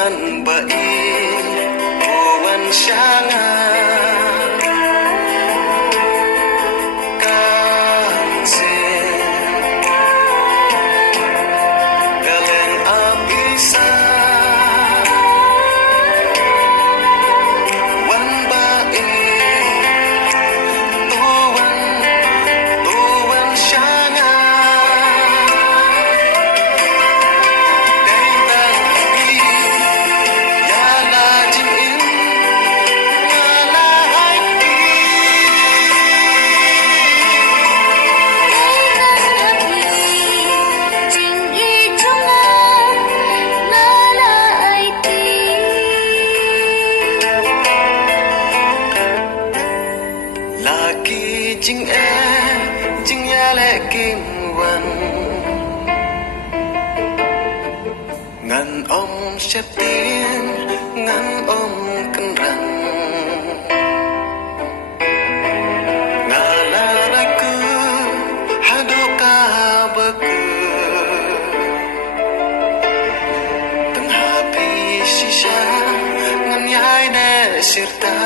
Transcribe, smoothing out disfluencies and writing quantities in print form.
wan bai wan shanga kanse kaleng abisa wan bai tuwan shanga chính em chính nhà lệ kim văn ngàn ông xếp tiếng ngàn ông cân răng ngà la ra cứ hado ka bơ cứ từng happy shisha ngàn nhai nè sirta